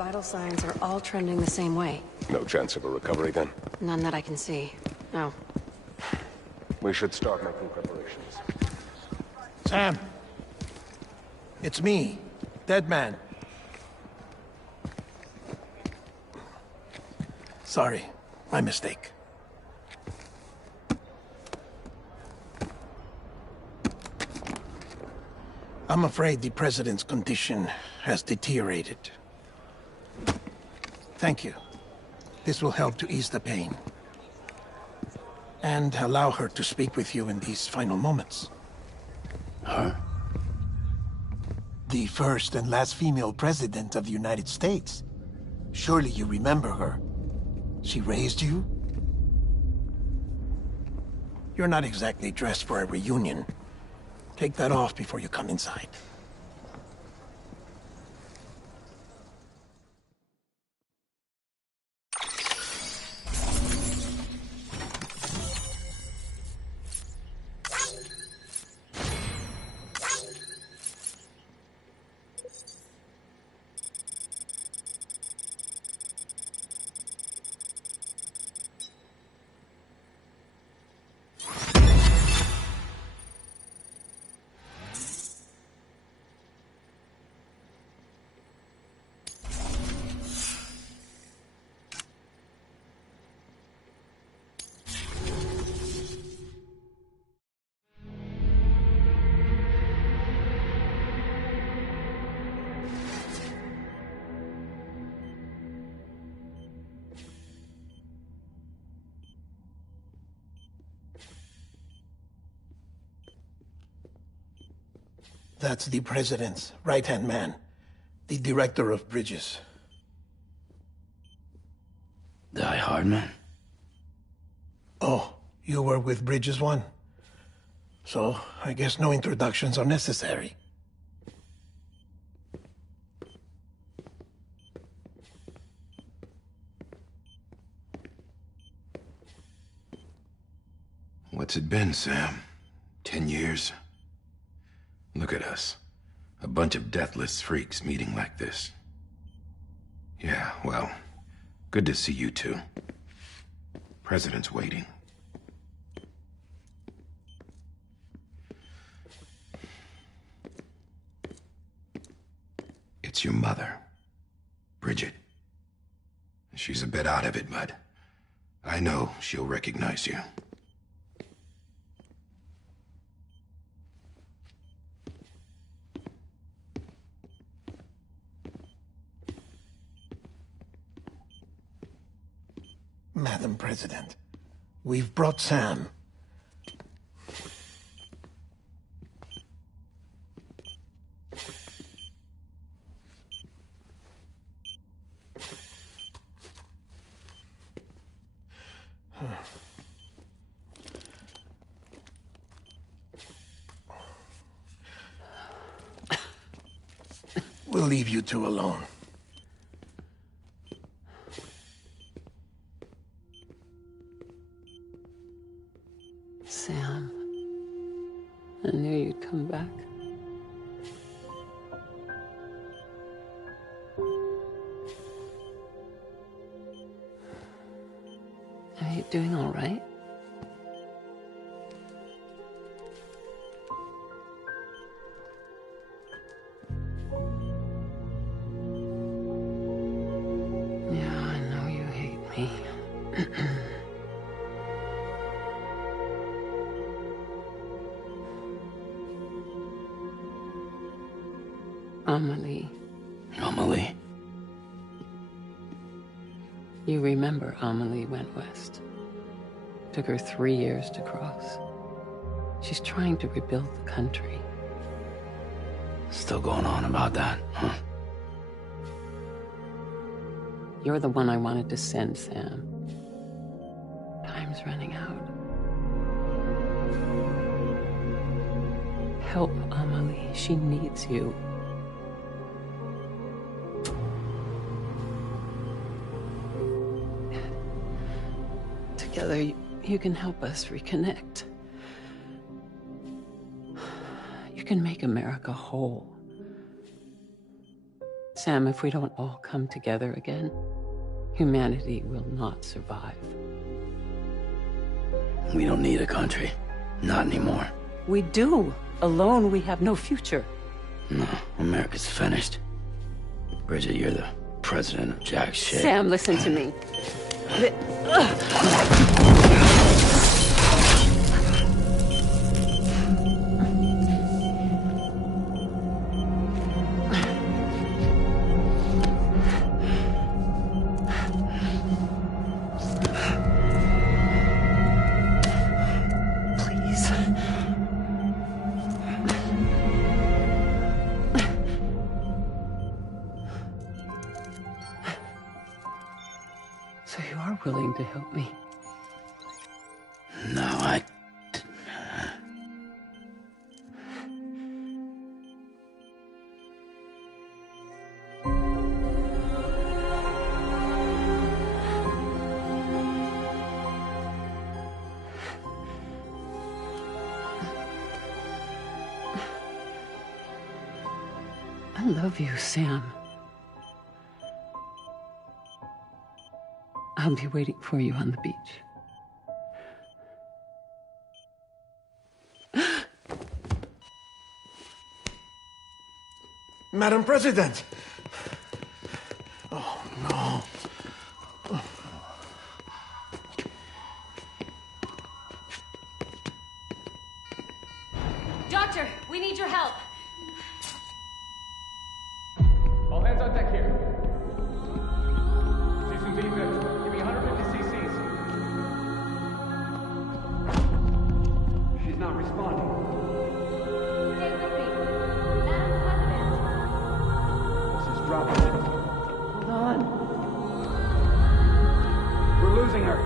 vital signs are all trending the same way. No chance of a recovery then? None that I can see. No. We should start making preparations. Sam! It's me, Dead Man. Sorry, my mistake. I'm afraid the President's condition has deteriorated. Thank you. This will help to ease the pain. And allow her to speak with you in these final moments. Her? The first and last female president of the United States. Surely you remember her. She raised you? You're not exactly dressed for a reunion. Take that off before you come inside. That's the President's right-hand man, the Director of Bridges. Die Hardman? Oh, you were with Bridges 1? So, I guess no introductions are necessary. What's it been, Sam? 10 years? Look at us. A bunch of deathless freaks meeting like this. Yeah, well, good to see you two. President's waiting. It's your mother, Bridget. She's a bit out of it, but I know she'll recognize you. Madam President, we've brought Sam. We'll leave you two alone. Sam, I knew you'd come back. Are you doing all right? Yeah, I know you hate me. Amelie. Amelie? You remember Amelie went west. Took her 3 years to cross. She's trying to rebuild the country. Still going on about that, huh? You're the one I wanted to send, Sam. Time's running out. Help Amelie. She needs you. Together, you can help us reconnect. You can make America whole. Sam, if we don't all come together again, humanity will not survive. We don't need a country. Not anymore. We do. Alone, we have no future. No, America's finished. Bridget, you're the president of jack shit. Sam, listen to me. So you are willing to help me? No, I love you, Sam. I'll be waiting for you on the beach. Madam President! Oh, no. Doctor, we need your help. All hands on deck here. See some defib. Give me 150 cc's. She's not responding. Stay with me. Madam President. This is dropping. Hold on. We're losing her.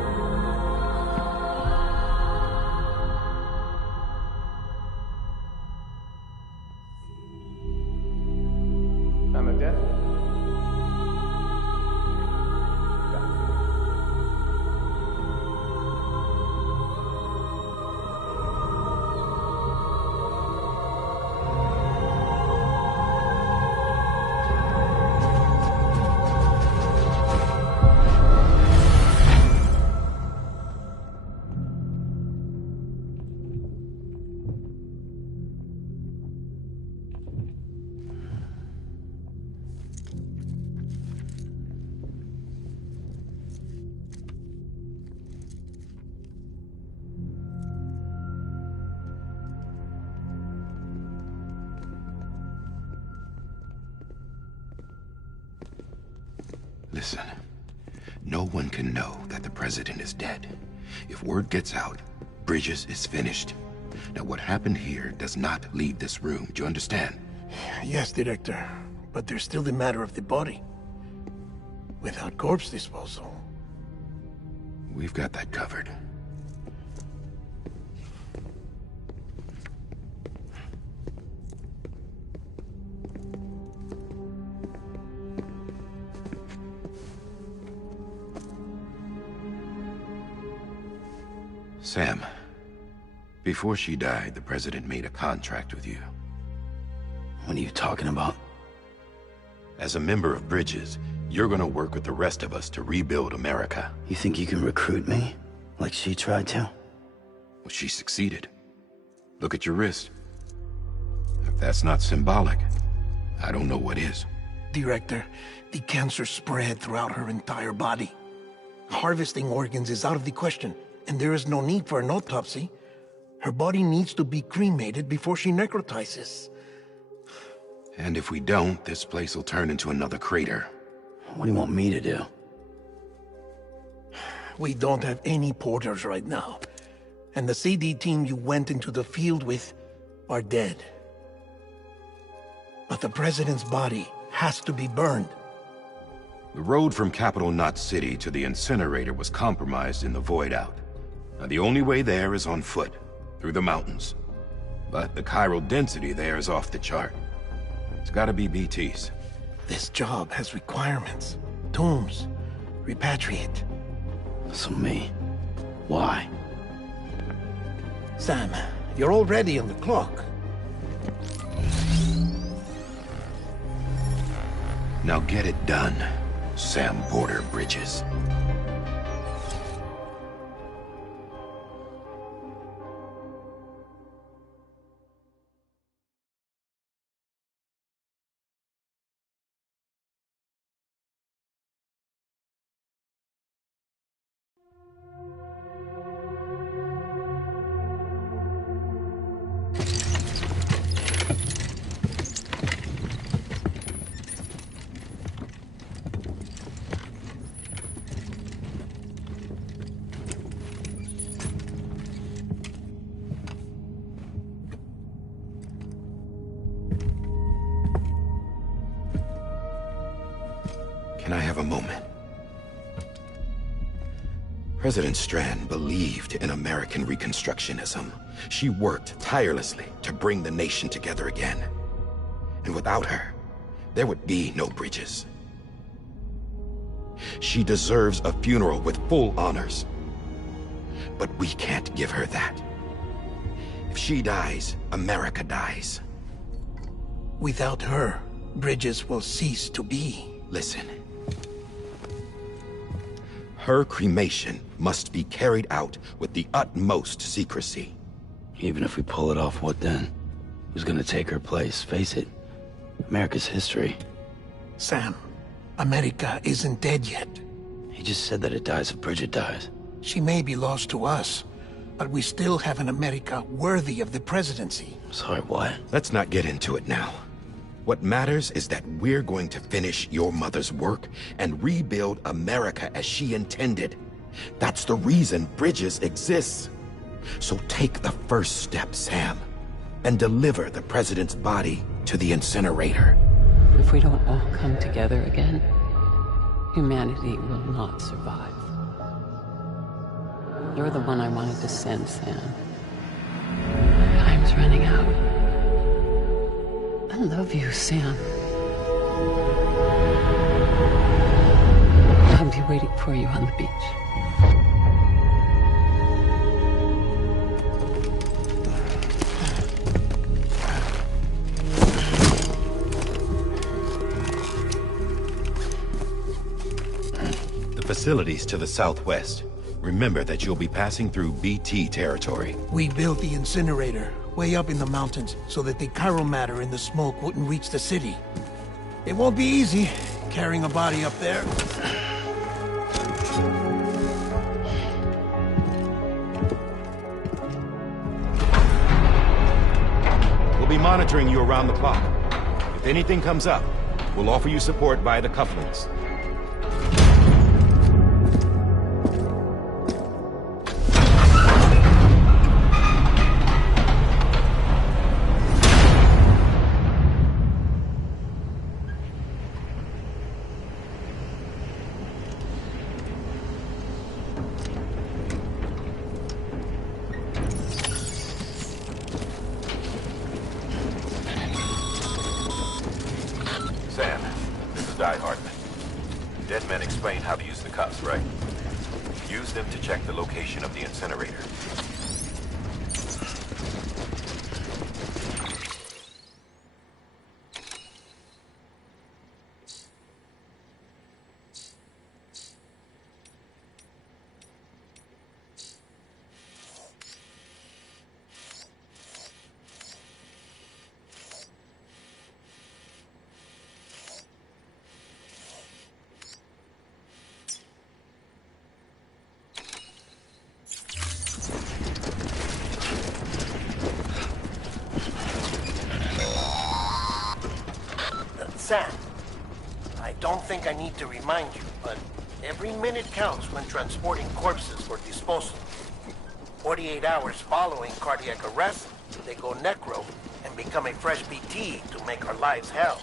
Time of death? Listen, no one can know that the president is dead. If word gets out, Bridges is finished. Now, what happened here does not leave this room. Do you understand? Yes, Director. But there's still the matter of the body. Without corpse disposal. We've got that covered. Sam, before she died, the president made a contract with you. What are you talking about? As a member of Bridges, you're gonna work with the rest of us to rebuild America. You think you can recruit me? Like she tried to? Well, she succeeded. Look at your wrist. If that's not symbolic, I don't know what is. Director, the cancer spread throughout her entire body. Harvesting organs is out of the question, and there is no need for an autopsy. Her body needs to be cremated before she necrotizes. And if we don't, this place will turn into another crater. What do you want me to do? We don't have any porters right now. And the CD team you went into the field with are dead. But the president's body has to be burned. The road from Capital Knot City to the incinerator was compromised in the void out. Now, the only way there is on foot, through the mountains. But the chiral density there is off the chart. It's gotta be BTs. This job has requirements. Tombs. Repatriate. So me. Why? Sam, you're already on the clock. Now get it done, Sam Porter Bridges. Can I have a moment? President Strand believed in American Reconstructionism. She worked tirelessly to bring the nation together again. And without her, there would be no Bridges. She deserves a funeral with full honors. But we can't give her that. If she dies, America dies. Without her, Bridges will cease to be. Listen. Her cremation must be carried out with the utmost secrecy. Even if we pull it off, what then? Who's gonna take her place? Face it, America's history. Sam, America isn't dead yet. He just said that it dies if Bridget dies. She may be lost to us, but we still have an America worthy of the presidency. Sorry, what? Let's not get into it now. What matters is that we're going to finish your mother's work and rebuild America as she intended. That's the reason Bridges exists. So take the first step, Sam, and deliver the president's body to the incinerator. If we don't all come together again, humanity will not survive. You're the one I wanted to send, Sam. Time's running out. I love you, Sam. I'll be waiting for you on the beach. The facilities to the southwest. Remember that you'll be passing through BT territory. We built the incinerator way up in the mountains so that the chiral matter in the smoke wouldn't reach the city. It won't be easy carrying a body up there. We'll be monitoring you around the clock. If anything comes up, we'll offer you support via the cufflinks. Sam, this is Di Hartman. Dead men explained how to use the cuffs, right? Use them to check the location of the incinerator. Sam, I don't think I need to remind you, but every minute counts when transporting corpses for disposal. 48 hours following cardiac arrest, they go necro and become a fresh BT to make our lives hell.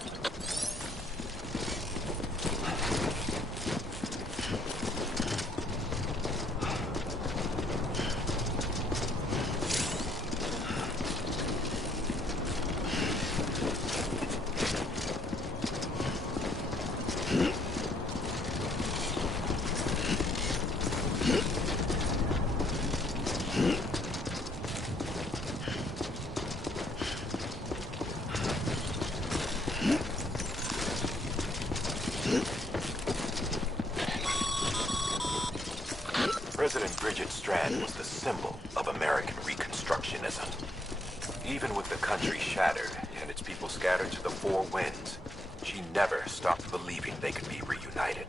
Strand was the symbol of American Reconstructionism. Even with the country shattered and its people scattered to the four winds, she never stopped believing they could be reunited.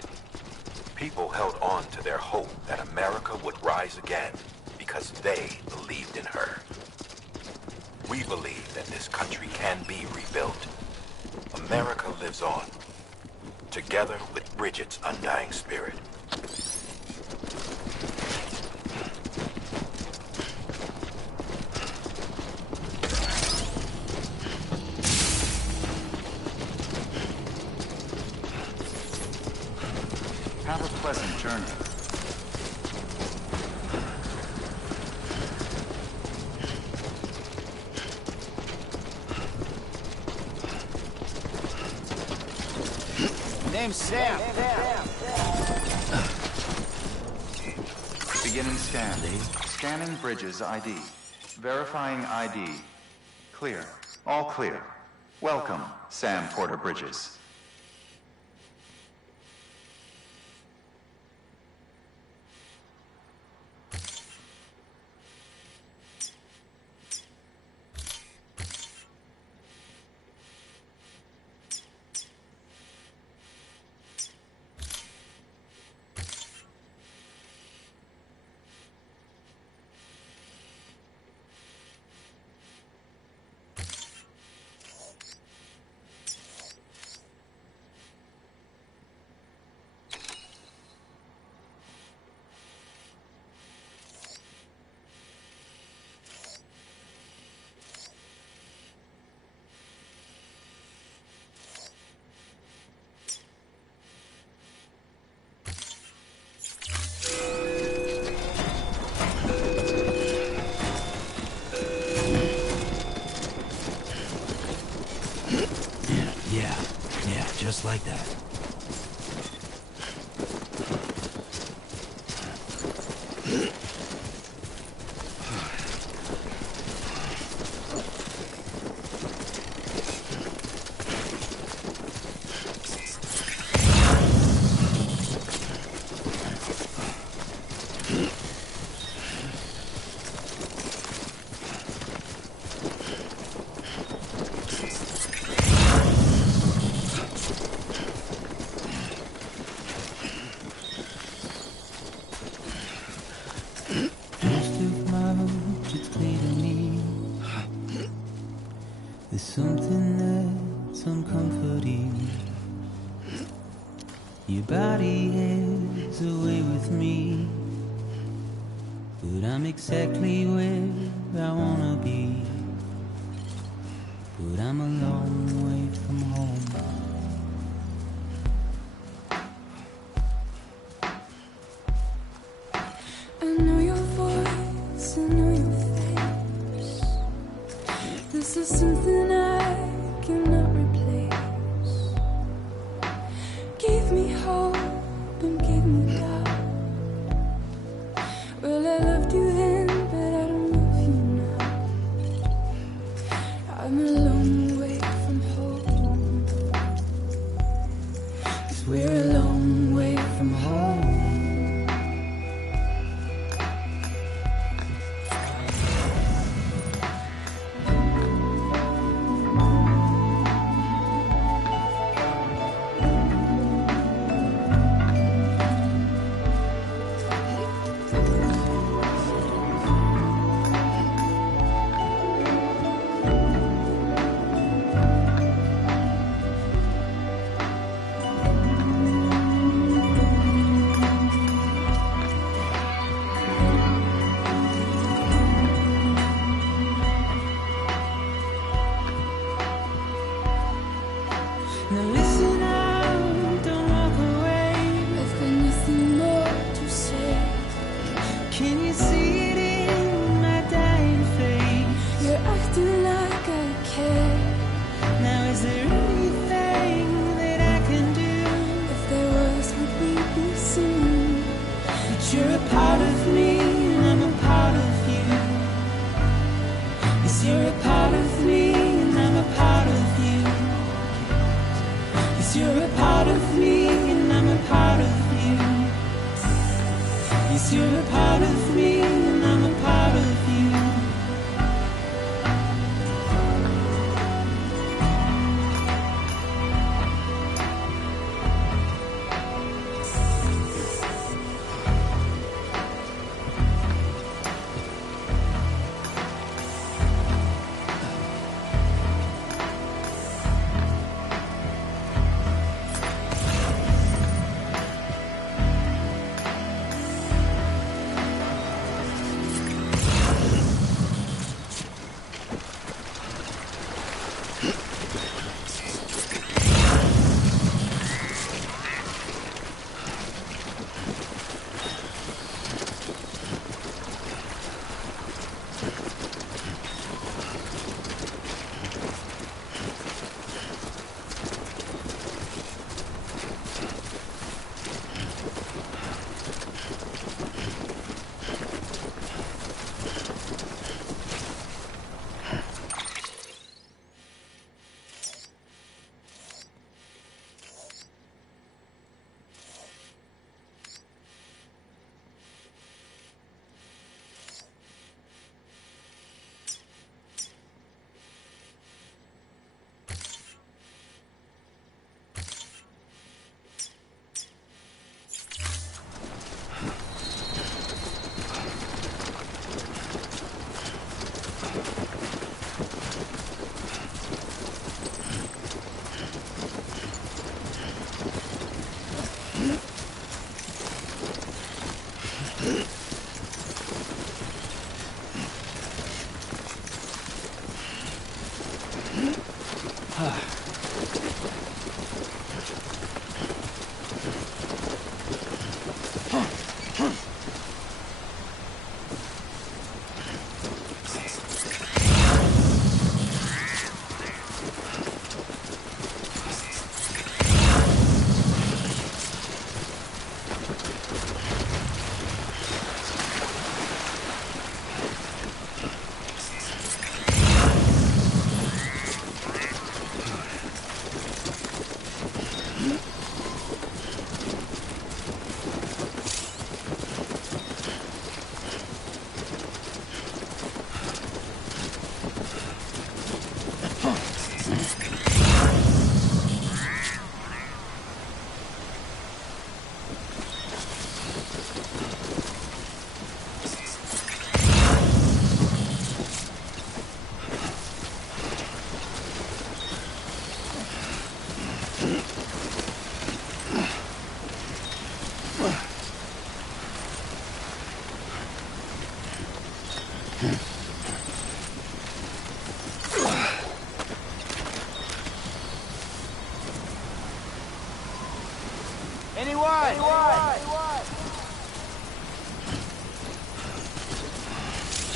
People held on to their hope that America would rise again because they believed in her. We believe that this country can be rebuilt. America lives on, together with Bridget's undying spirit. Have a pleasant journey. Name's Sam. Beginning scan. Scanning Bridges ID. Verifying ID. Clear. All clear. Welcome, Sam Porter Bridges. Yeah, just like that. There's something that's uncomforting. Your body is away with me, but I'm exactly where I wanna be. But I'm a long way from home. I know your voice, I know your face. This is something I cannot replace. Gave me hope and gave me doubt. Well, I loved you then, but I don't love you now. I'm a long way from home. 'Cause we're a long way from home. Now listen out, don't walk away. I've got nothing more to say. Can you see it in my dying face? You're acting like I care. Now is there anything that I can do? If there was, would we be seen? But you're a part of me and I'm a part of you. Yes, you're a part of me and I'm a part of you. Yes, you're a part of me and I'm a part of you. Yes, you're a part of me.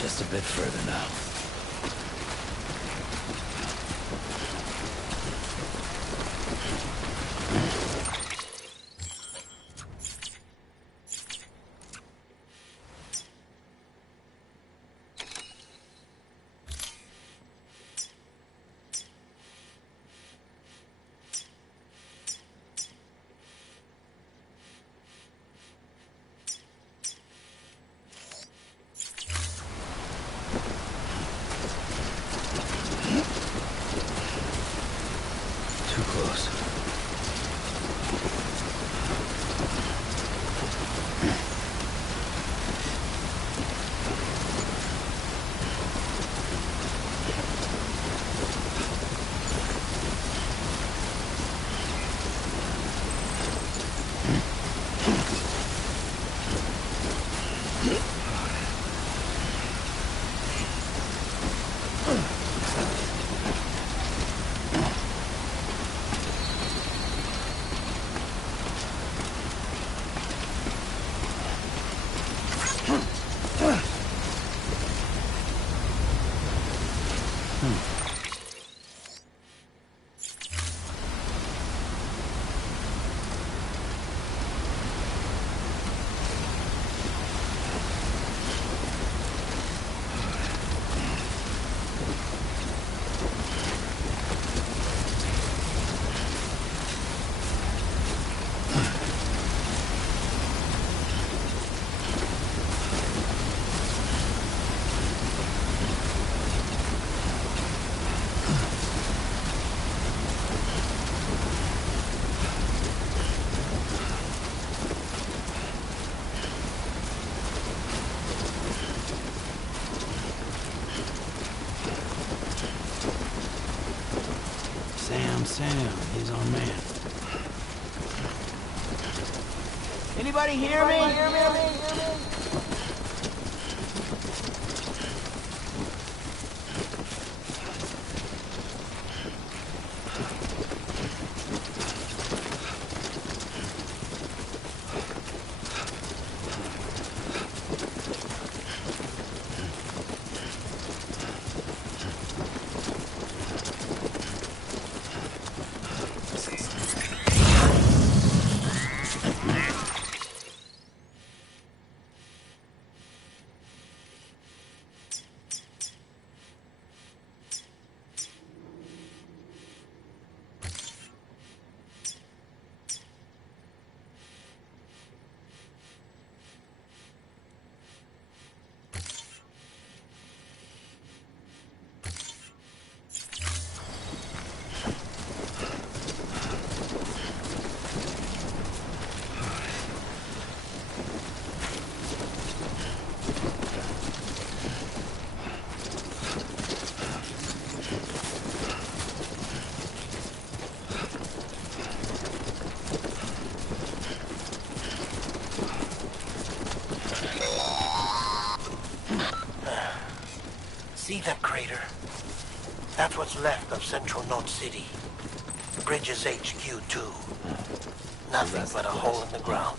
Just a bit further now. Too close. Sam, he's our man. Anybody hear me? See that crater? That's what's left of Central North City. Bridges HQ, too. Nothing but a hole in the ground.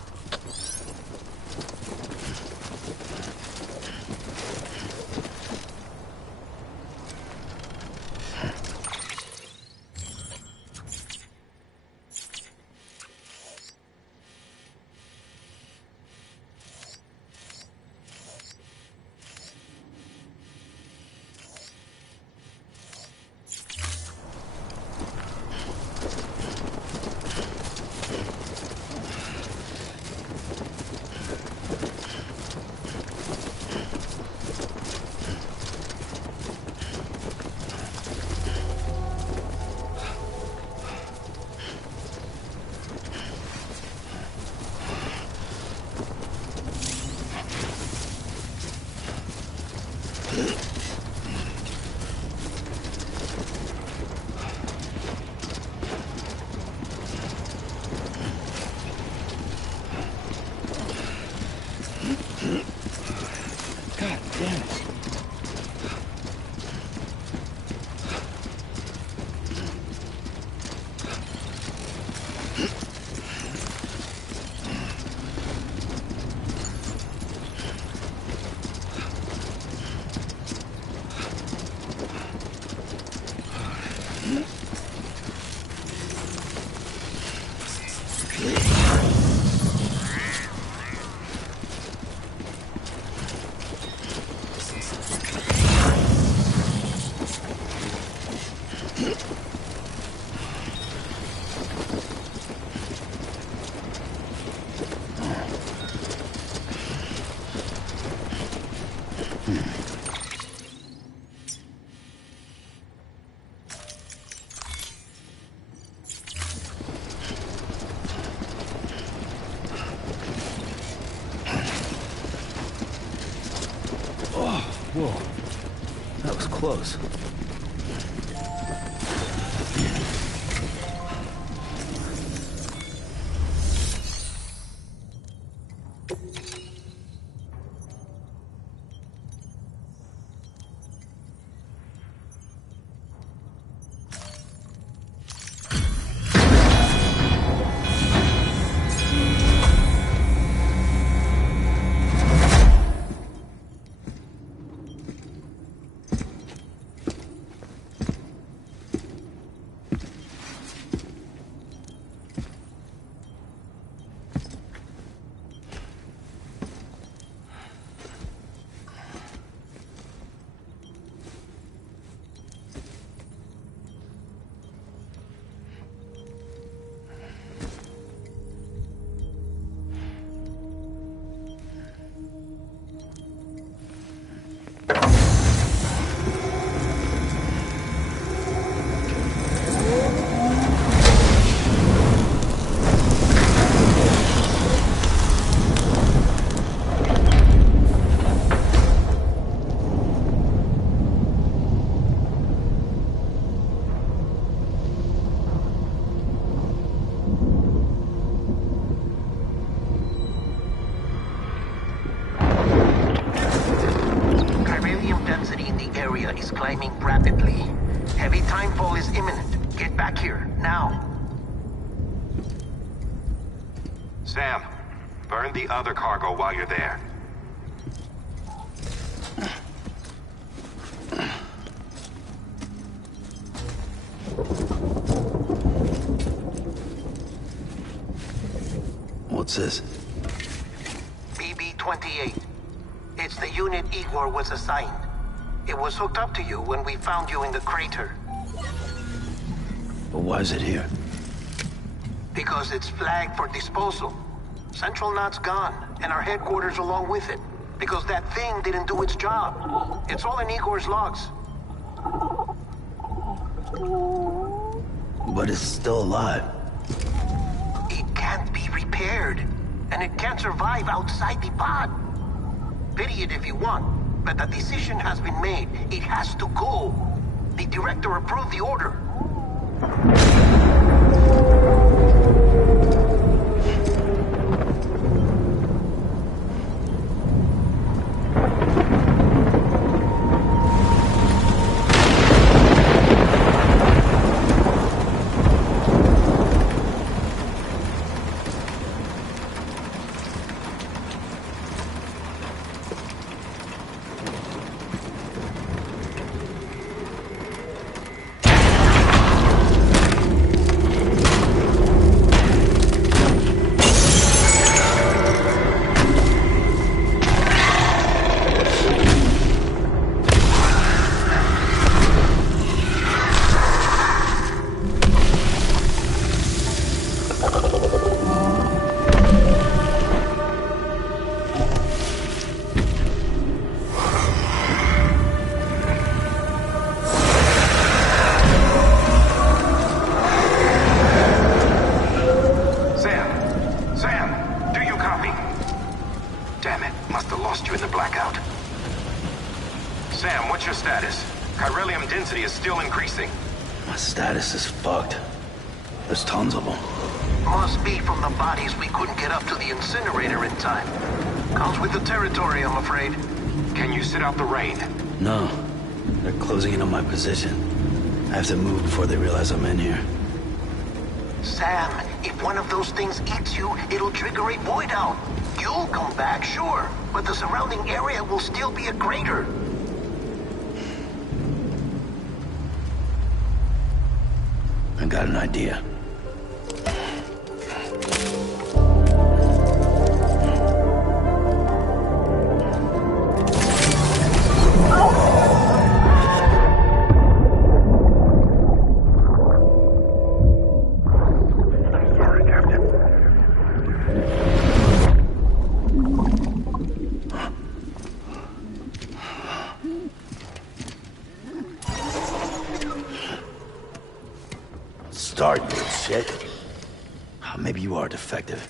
God damn it. Whoa. That was close. Climbing rapidly. Heavy timefall is imminent. Get back here, now. Sam, burn the other cargo while you're there. What's this? BB-28. It's the unit Igor was assigned. It was hooked up to you when we found you in the crater. But why is it here? Because it's flagged for disposal. Central Knot's gone, and our headquarters along with it. Because that thing didn't do its job. It's all in Igor's logs. But it's still alive. It can't be repaired, and it can't survive outside the pod. Pity it if you want, but the decision has been made. It has to go. The director approved the order. Status is fucked. There's tons of them. Must be from the bodies we couldn't get up to the incinerator in time. Comes with the territory, I'm afraid. Can you sit out the rain? No. They're closing in on my position. I have to move before they realize I'm in here. Sam, if one of those things eats you, it'll trigger a void out. You'll come back, sure, but the surrounding area will still be a crater. I got an idea. Start, you shit. Maybe you are defective.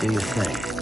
Do your thing.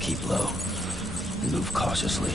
Keep low and move cautiously.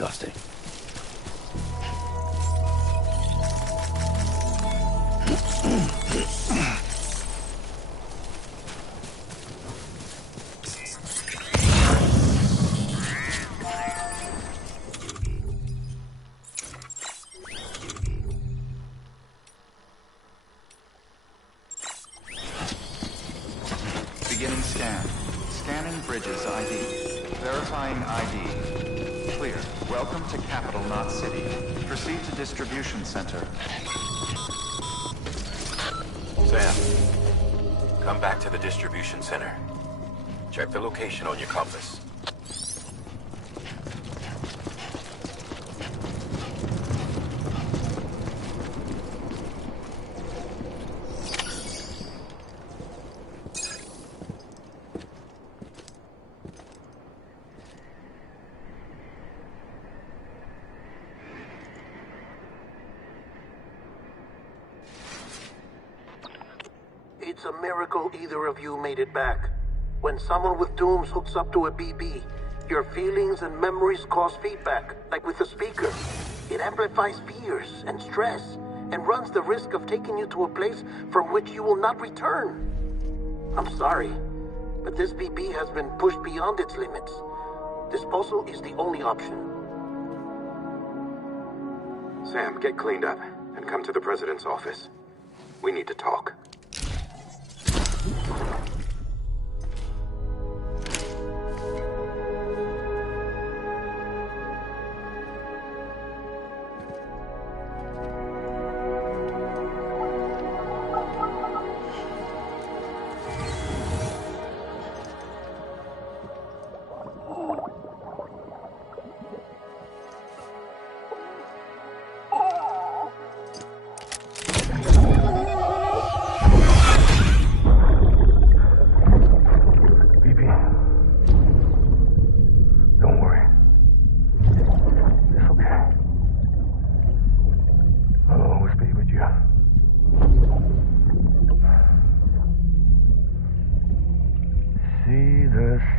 disgusting. Beginning scan. Scanning Bridges ID. Verifying ID. Clear. Welcome to Capital Knot City. Proceed to distribution center. Sam, come back to the distribution center. Check the location on your compass. It's a miracle either of you made it back. When someone with dooms hooks up to a BB, your feelings and memories cause feedback, like with the speaker. It amplifies fears and stress, and runs the risk of taking you to a place from which you will not return. I'm sorry, but this BB has been pushed beyond its limits. Disposal is the only option. Sam, get cleaned up and come to the President's office. We need to talk.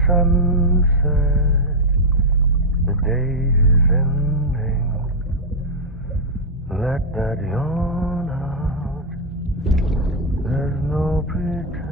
Sunset, the day is ending. Let that yawn out. There's no pretending.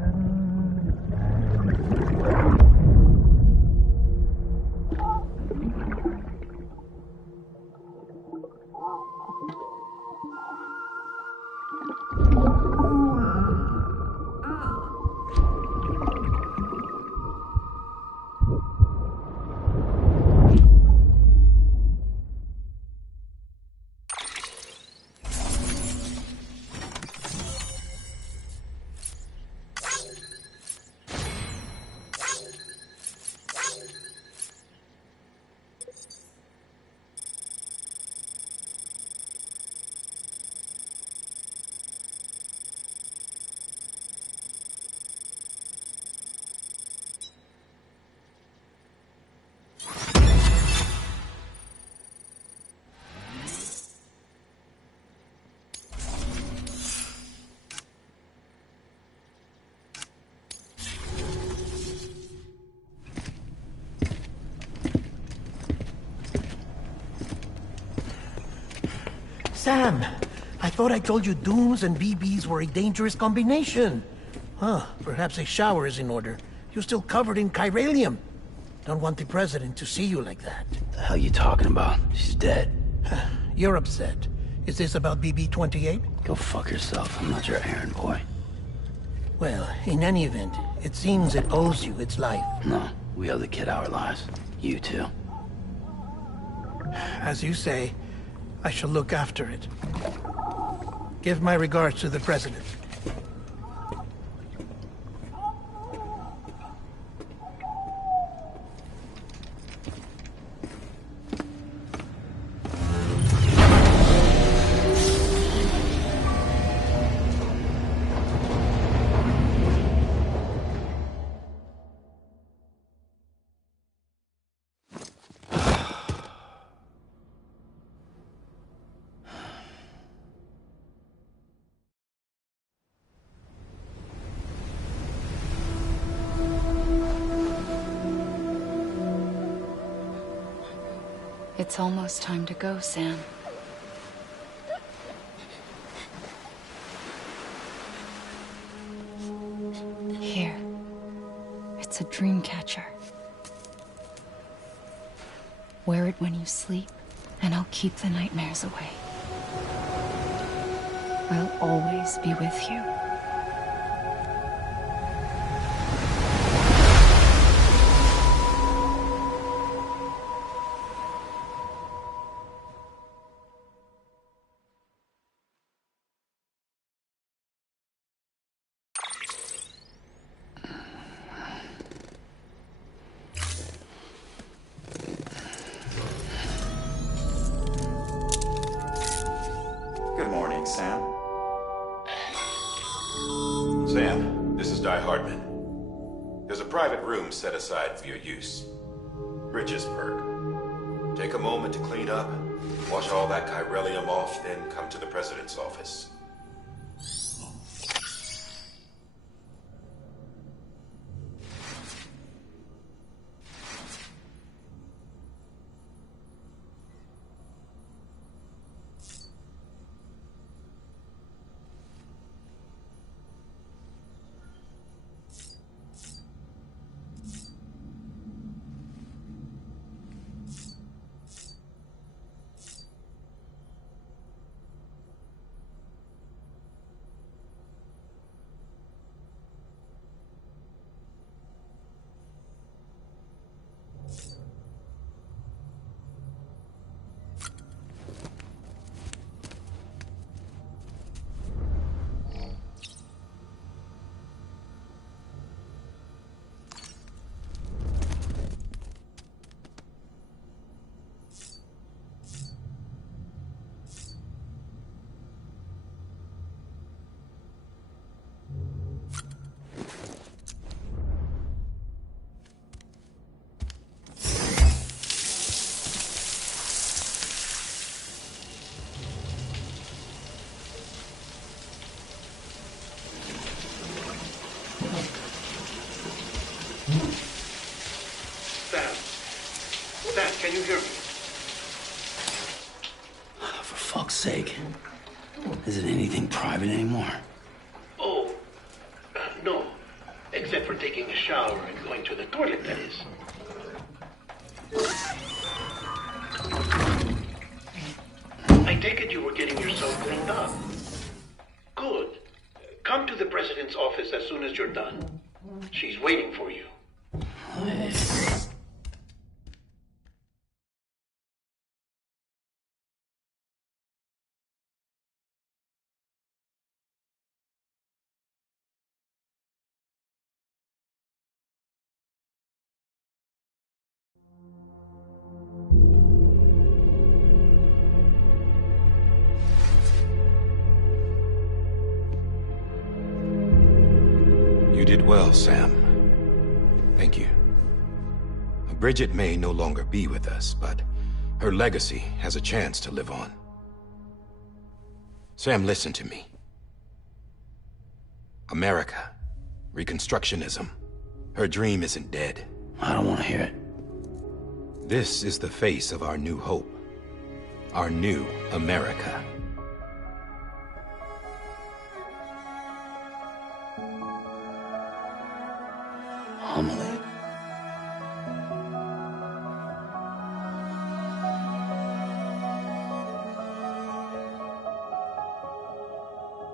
Sam, I thought I told you dooms and BBs were a dangerous combination. Huh, perhaps a shower is in order. You're still covered in chiralium. Don't want the President to see you like that. The hell you talking about? She's dead. You're upset. Is this about BB-28? Go fuck yourself. I'm not your errand boy. Well, in any event, it seems it owes you its life. No, we owe the kid our lives. You too. As you say, I shall look after it. Give my regards to the President. It's almost time to go, Sam. Here. It's a dream catcher. Wear it when you sleep, and I'll keep the nightmares away. I'll always be with you. Good morning, Sam. Sam, this is Di Hartman. There's a private room set aside for your use. Bridges perk. Take a moment to clean up, wash all that chiralium off, then come to the president's office. Sam, can you hear me? For fuck's sake. Is it anything private anymore? Oh, no. Except for taking a shower and going to the toilet, that is. I take it you were getting yourself cleaned up. Good. Come to the president's office as soon as you're done. She's waiting for you. You did well, Sam. Thank you. Bridget may no longer be with us, but her legacy has a chance to live on. Sam, listen to me. America, Reconstructionism, her dream isn't dead. I don't want to hear it. This is the face of our new hope. Our new America. Homily.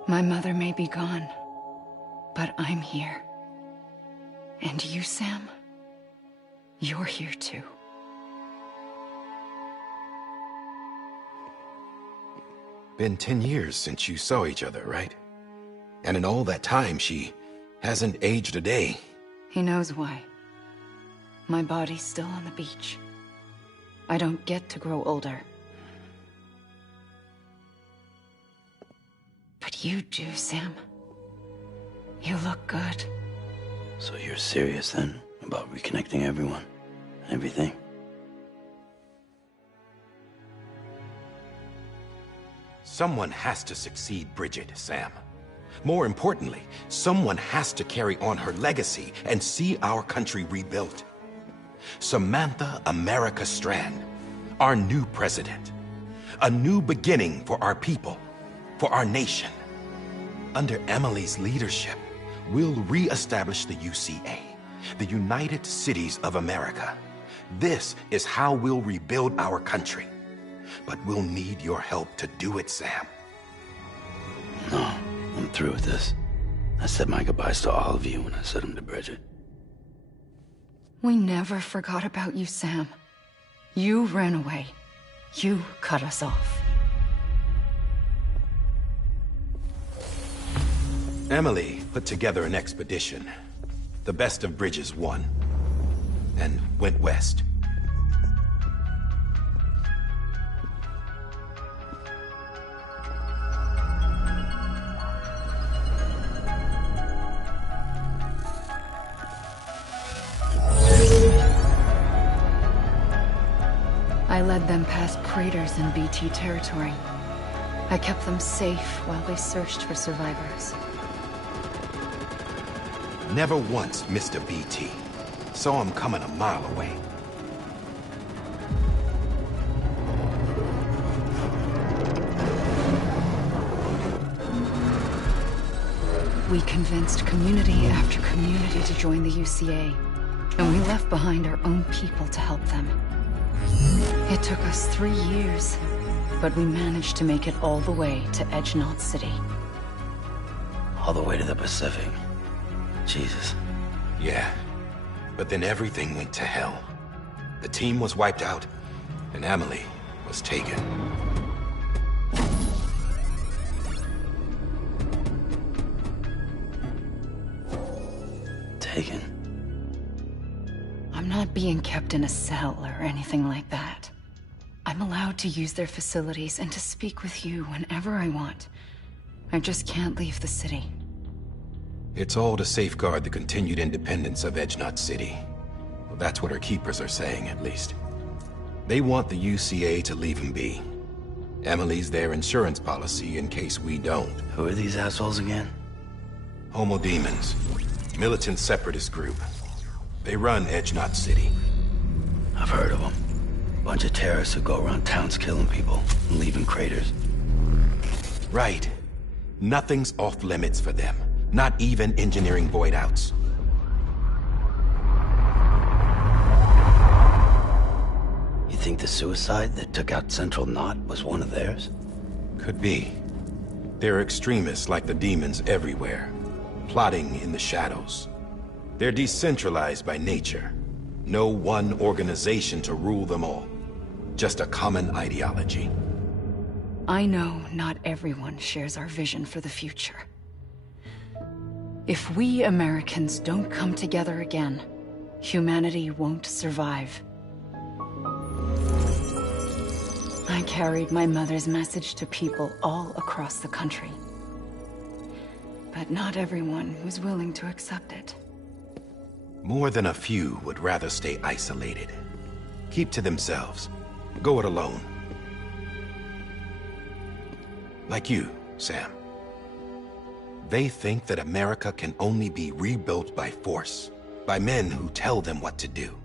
My mother may be gone, but I'm here. And you, Sam, you're here too. Been 10 years since you saw each other, right? And in all that time, she hasn't aged a day. He knows why. My body's still on the beach. I don't get to grow older. But you do, Sam. You look good. So you're serious then about reconnecting everyone and everything? Someone has to succeed Bridget, Sam. More importantly, someone has to carry on her legacy and see our country rebuilt. Samantha America Strand, our new president. A new beginning for our people, for our nation. Under Emily's leadership, we'll re-establish the UCA, the United Cities of America. This is how we'll rebuild our country. But we'll need your help to do it, Sam. No, I'm through with this. I said my goodbyes to all of you when I said them to Bridget. We never forgot about you, Sam. You ran away. You cut us off. Emily put together an expedition. The best of Bridges won, and went west. I led them past craters in BT territory. I kept them safe while they searched for survivors. Never once missed a BT. Saw him coming a mile away. We convinced community after community to join the UCA, and we left behind our own people to help them. It took us 3 years, but we managed to make it all the way to Edgenot City. All the way to the Pacific. Jesus. Yeah, but then everything went to hell. The team was wiped out, and Emily was taken. Taken? I'm not being kept in a cell or anything like that. I'm allowed to use their facilities and to speak with you whenever I want. I just can't leave the city. It's all to safeguard the continued independence of Edgenot City. Well, that's what her keepers are saying, at least. They want the UCA to leave him be. Emily's their insurance policy in case we don't. Who are these assholes again? Homo Demons. Militant separatist group. They run Edgenot City. I've heard of them. Bunch of terrorists who go around towns killing people and leaving craters. Right. Nothing's off limits for them. Not even engineering void-outs. You think the suicide that took out Central Knot was one of theirs? Could be. There are extremists like the demons everywhere, plotting in the shadows. They're decentralized by nature. No one organization to rule them all. Just a common ideology. I know not everyone shares our vision for the future. If we Americans don't come together again, humanity won't survive. I carried my mother's message to people all across the country. But not everyone was willing to accept it. More than a few would rather stay isolated. Keep to themselves. Go it alone. Like you, Sam. They think that America can only be rebuilt by force, by men who tell them what to do,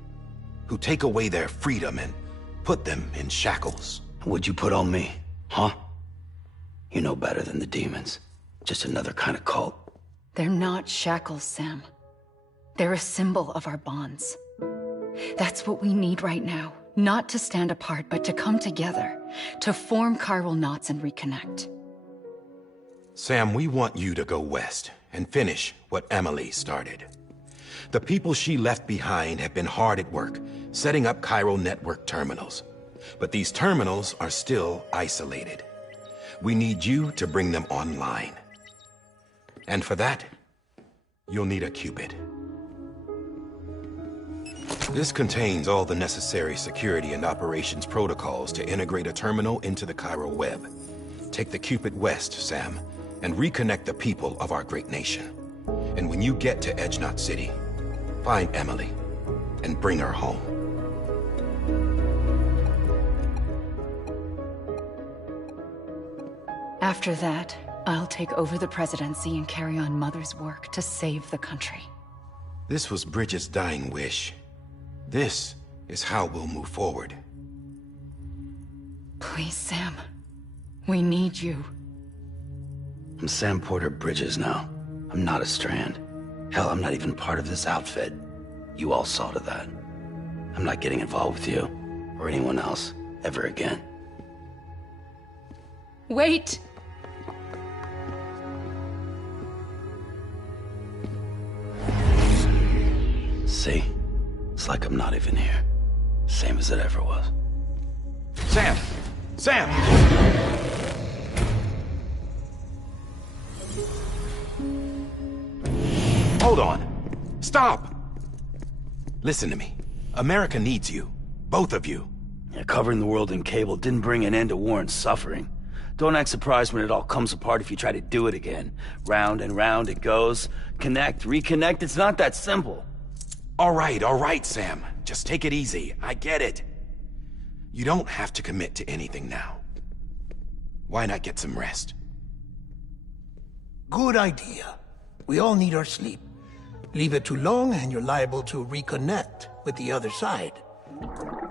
who take away their freedom and put them in shackles. What'd you put on me, huh? You know better than the demons. Just another kind of cult. They're not shackles, Sam. They're a symbol of our bonds. That's what we need right now. Not to stand apart, but to come together, to form chiral knots and reconnect. Sam, we want you to go west and finish what Emily started. The people she left behind have been hard at work, setting up chiral network terminals. But these terminals are still isolated. We need you to bring them online. And for that, you'll need a Cupid. This contains all the necessary security and operations protocols to integrate a terminal into the chiral web. Take the Cupid west, Sam, and reconnect the people of our great nation. And when you get to Edgenot City, find Emily and bring her home. After that, I'll take over the presidency and carry on Mother's work to save the country. This was Bridget's dying wish. This is how we'll move forward. Please, Sam. We need you. I'm Sam Porter Bridges now. I'm not a Strand. Hell, I'm not even part of this outfit. You all saw to that. I'm not getting involved with you, or anyone else, ever again. Wait! See? It's like I'm not even here. Same as it ever was. Sam! Sam! Hold on. Stop! Listen to me. America needs you. Both of you. Yeah, covering the world in cable didn't bring an end to war and suffering. Don't act surprised when it all comes apart if you try to do it again. Round and round it goes. Connect, reconnect, it's not that simple. All right, Sam. Just take it easy. I get it. You don't have to commit to anything now. Why not get some rest? Good idea. We all need our sleep. Leave it too long and you're liable to reconnect with the other side.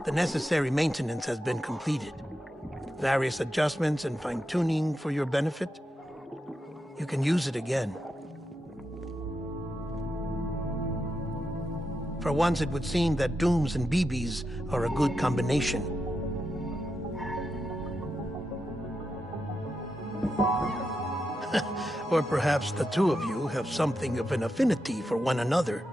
The necessary maintenance has been completed. Various adjustments and fine-tuning for your benefit. You can use it again. For once, it would seem that Dooms and BBs are a good combination. Or perhaps the two of you have something of an affinity for one another.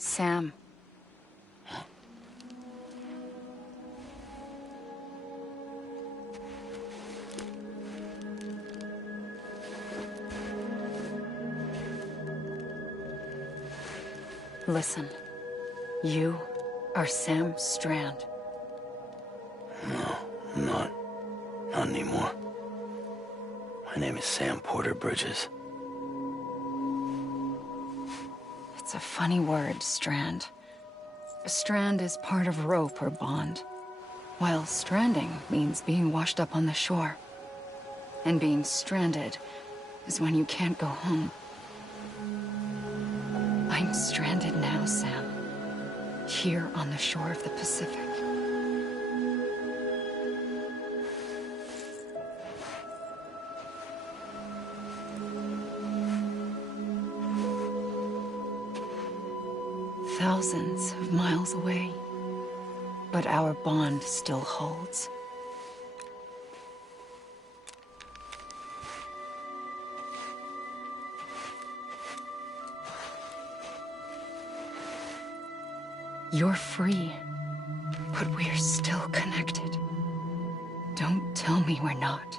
Sam. Listen. You are Sam Strand. No, I'm not. Not anymore. My name is Sam Porter Bridges. It's a funny word, strand. A strand is part of rope or bond, while stranding means being washed up on the shore. And being stranded is when you can't go home. I'm stranded now, Sam. Here on the shore of the Pacific. Thousands of miles away, but our bond still holds. You're free, but we're still connected. Don't tell me we're not.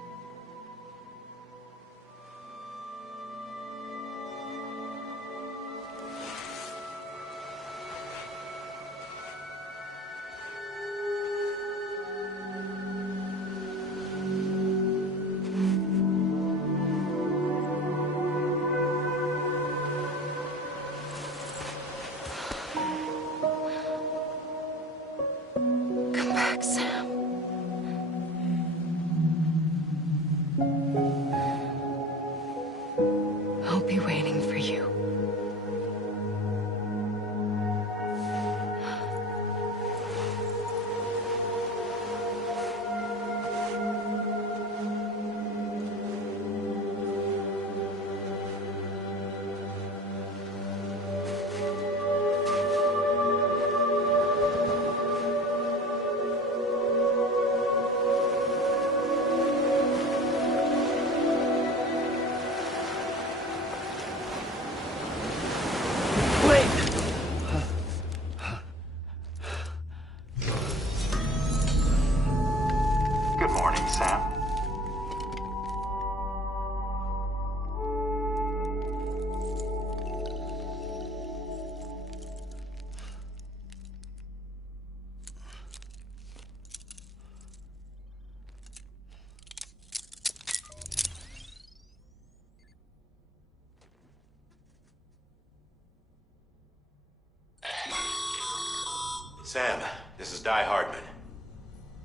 Sam, this is Di Hardman.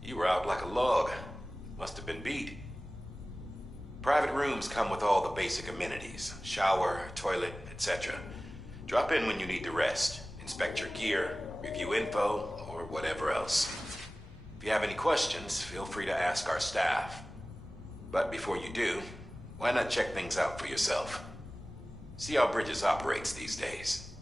You were out like a log. Must have been beat. Private rooms come with all the basic amenities. Shower, toilet, etc. Drop in when you need to rest. Inspect your gear, review info, or whatever else. If you have any questions, feel free to ask our staff. But before you do, why not check things out for yourself? See how Bridges operates these days.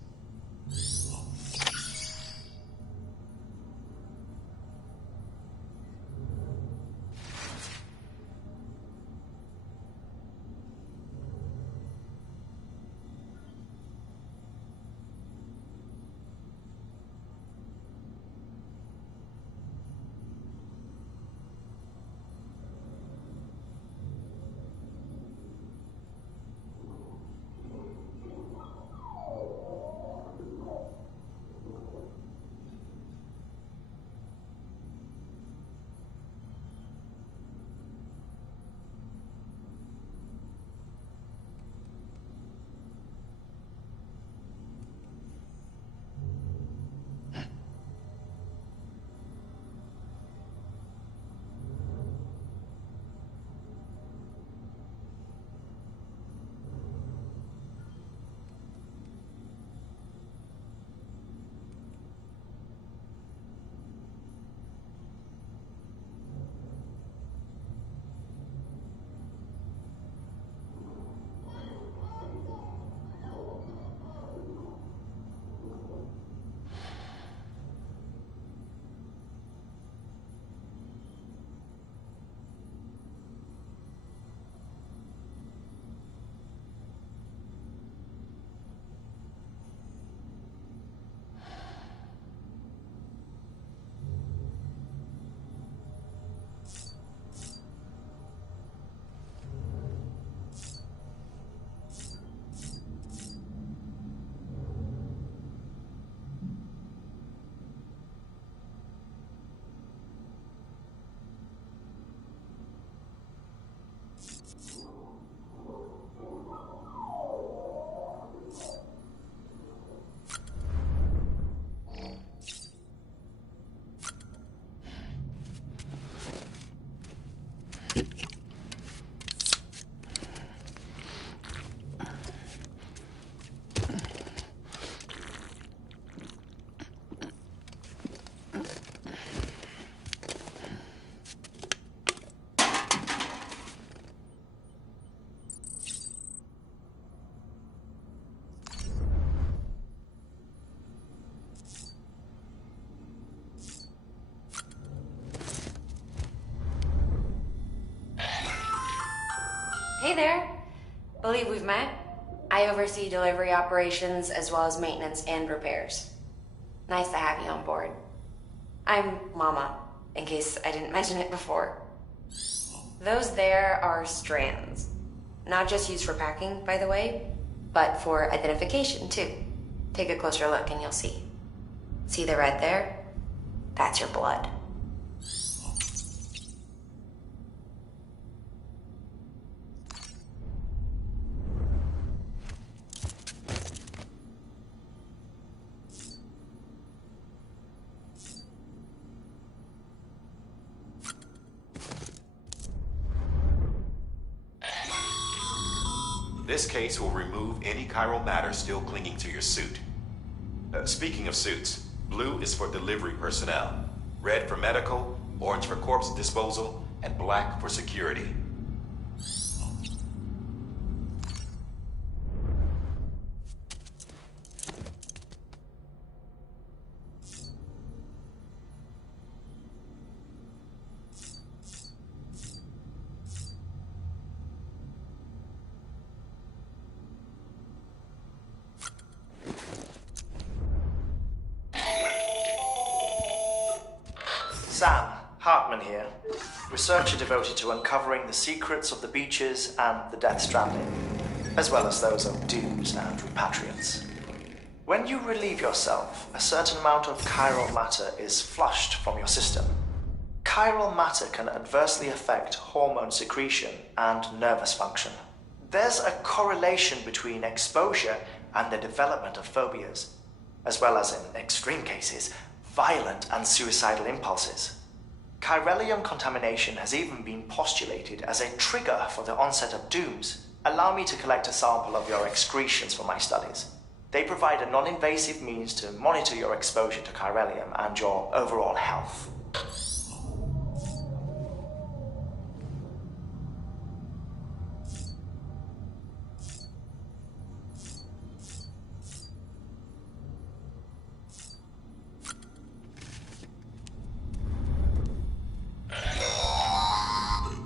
Hey there. Believe we've met. I oversee delivery operations as well as maintenance and repairs. Nice to have you on board. I'm Mama, in case I didn't mention it before. Those there are strands. Not just used for packing, by the way, but for identification too. Take a closer look and you'll see. See the red there? That's your blood. This case will remove any chiral matter still clinging to your suit. Speaking of suits, blue is for delivery personnel, red for medical, orange for corpse disposal, and black for security. Sam, Hartman here, researcher devoted to uncovering the secrets of the beaches and the Death Stranding, as well as those of dues and repatriates. When you relieve yourself, a certain amount of chiral matter is flushed from your system. Chiral matter can adversely affect hormone secretion and nervous function. There's a correlation between exposure and the development of phobias, as well as, in extreme cases, violent and suicidal impulses. Chiralium contamination has even been postulated as a trigger for the onset of dooms. Allow me to collect a sample of your excretions for my studies. They provide a non-invasive means to monitor your exposure to chiralium and your overall health.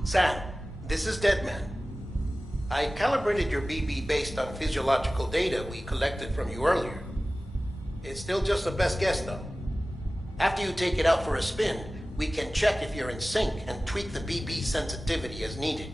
Sam, this is Deadman. I calibrated your BB based on physiological data we collected from you earlier. It's still just a best guess, though. After you take it out for a spin, we can check if you're in sync and tweak the BB sensitivity as needed.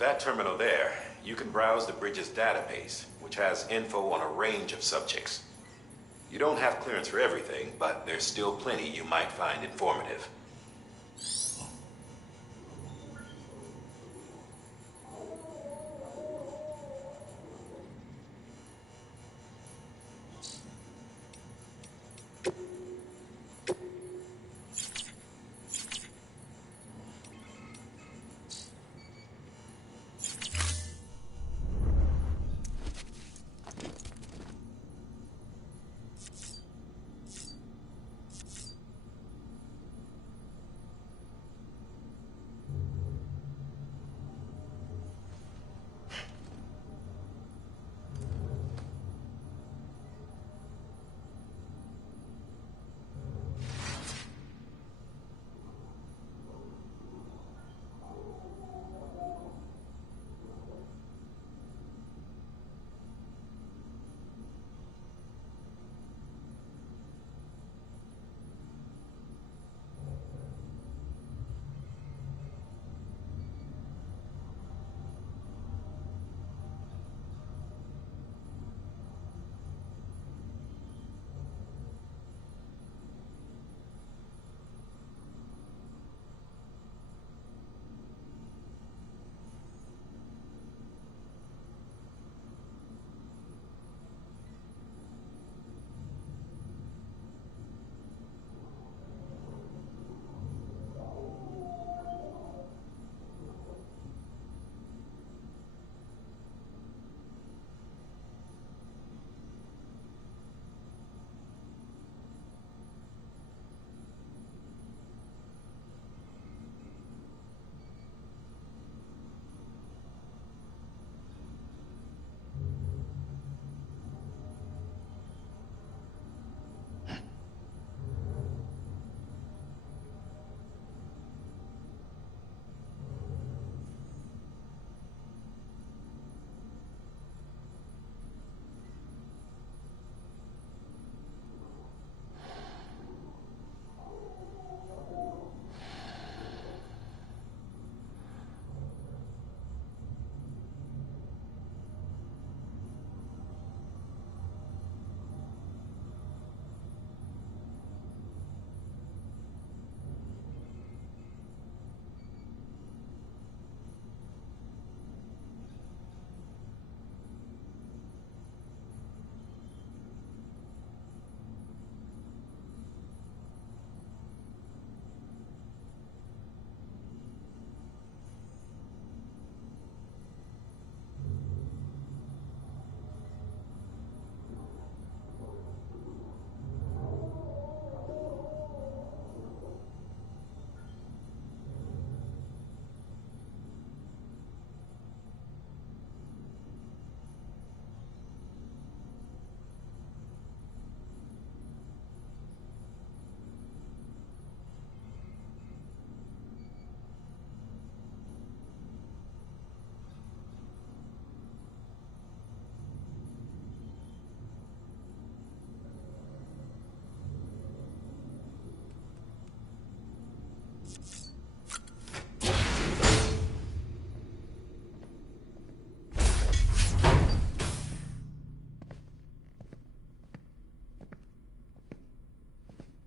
With that terminal there, you can browse the bridge's database, which has info on a range of subjects. You don't have clearance for everything, but there's still plenty you might find informative.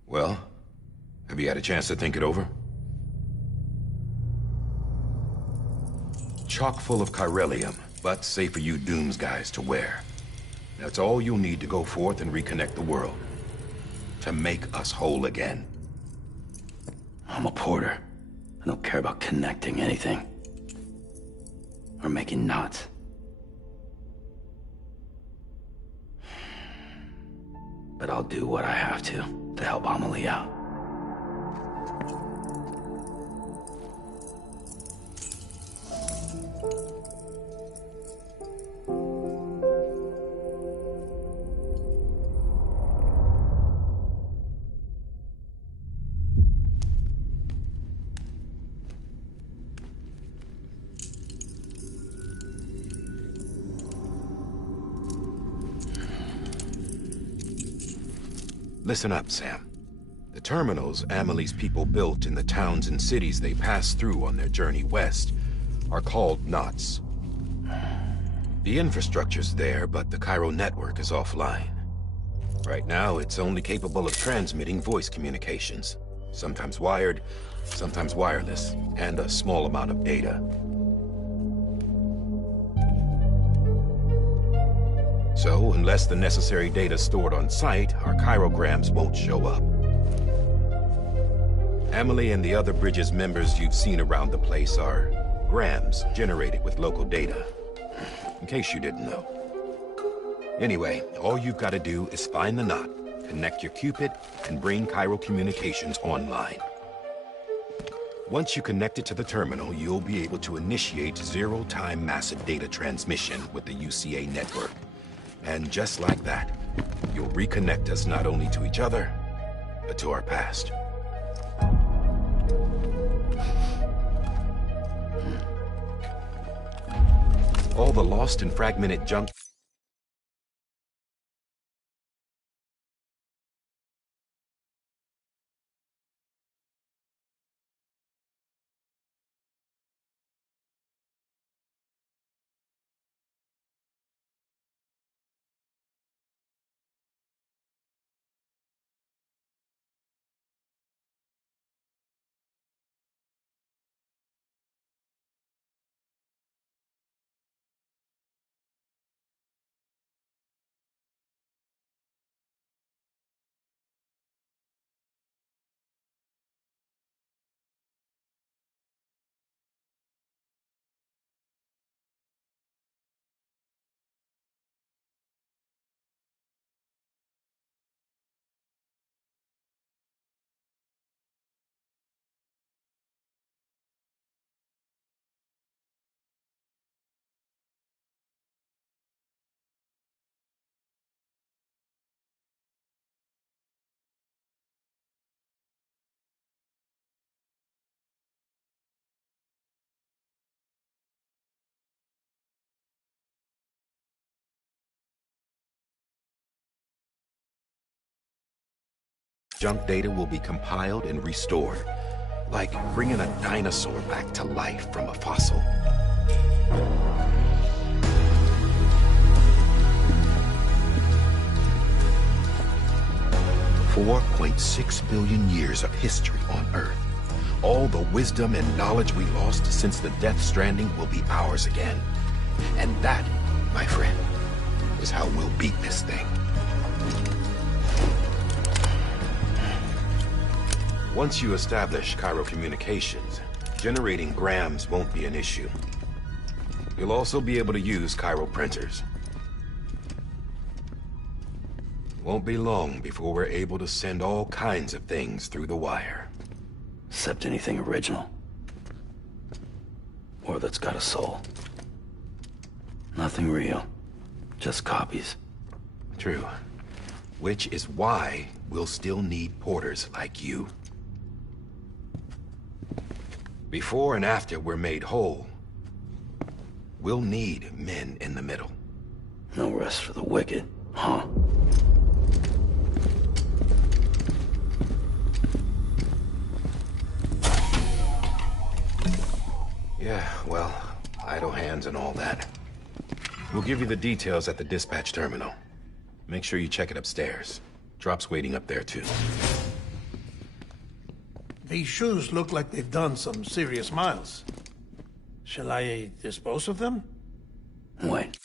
Well, have you had a chance to think it over? Chock full of chiralium, but safe for you Dooms guys to wear. That's all you'll need to go forth and reconnect the world. To make us whole again. I'm a porter. I don't care about connecting anything. Or making knots. But I'll do what I have to help Amelie out. Listen up, Sam. The terminals Amelie's people built in the towns and cities they passed through on their journey west are called knots. The infrastructure's there, but the Cairo network is offline. Right now, it's only capable of transmitting voice communications. Sometimes wired, sometimes wireless, and a small amount of data. So, unless the necessary data is stored on site, our chirograms won't show up. Emily and the other Bridges members you've seen around the place are grams generated with local data. In case you didn't know. Anyway, all you've got to do is find the knot, connect your Cupid, and bring Cairo Communications online. Once you connect it to the terminal, you'll be able to initiate zero-time massive data transmission with the UCA network. And just like that, you'll reconnect us not only to each other, but to our past. All the lost and fragmented junk... Junk data will be compiled and restored, like bringing a dinosaur back to life from a fossil. $4.6 billion years of history on Earth. All the wisdom and knowledge we lost since the Death Stranding will be ours again. And that, my friend, is how we'll beat this thing. Once you establish Cairo Communications, generating grams won't be an issue. You'll also be able to use Cairo printers. Won't be long before we're able to send all kinds of things through the wire. Except anything original. Or that's got a soul. Nothing real. Just copies. True. Which is why we'll still need porters like you. Before and after we're made whole, we'll need men in the middle. No rest for the wicked, huh? Yeah, well, idle hands and all that. We'll give you the details at the dispatch terminal. Make sure you check it upstairs. Drop's waiting up there, too. These shoes look like they've done some serious miles. Shall I dispose of them? Wait.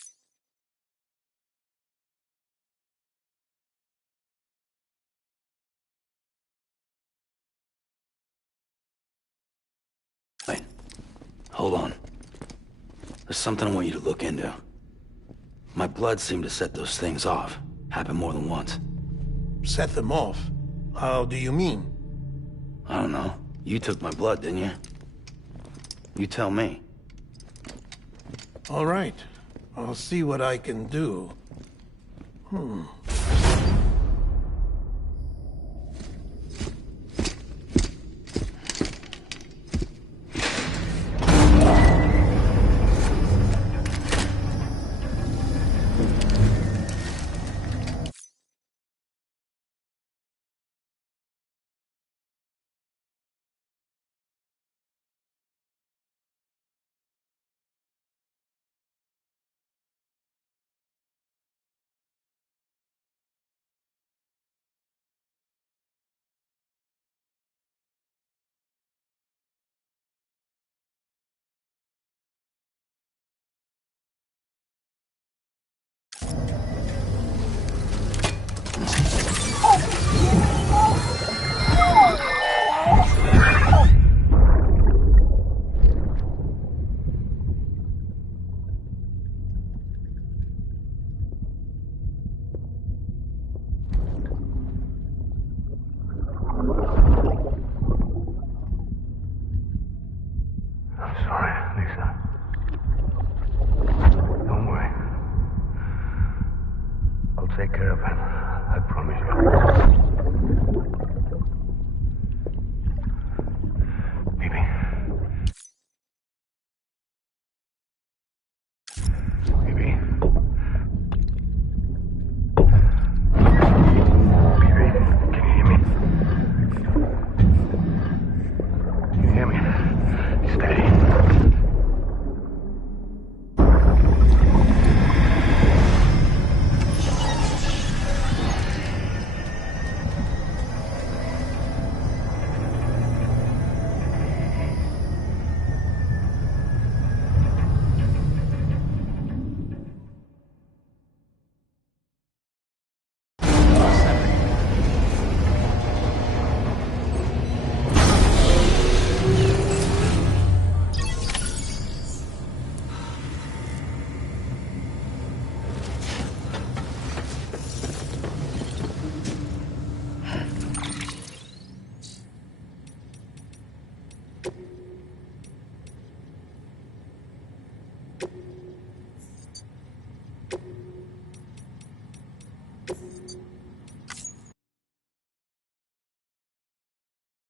Wait. Hold on. There's something I want you to look into. My blood seemed to set those things off. Happened more than once. Set them off? How do you mean? I don't know. You took my blood, didn't you? You tell me. All right. I'll see what I can do.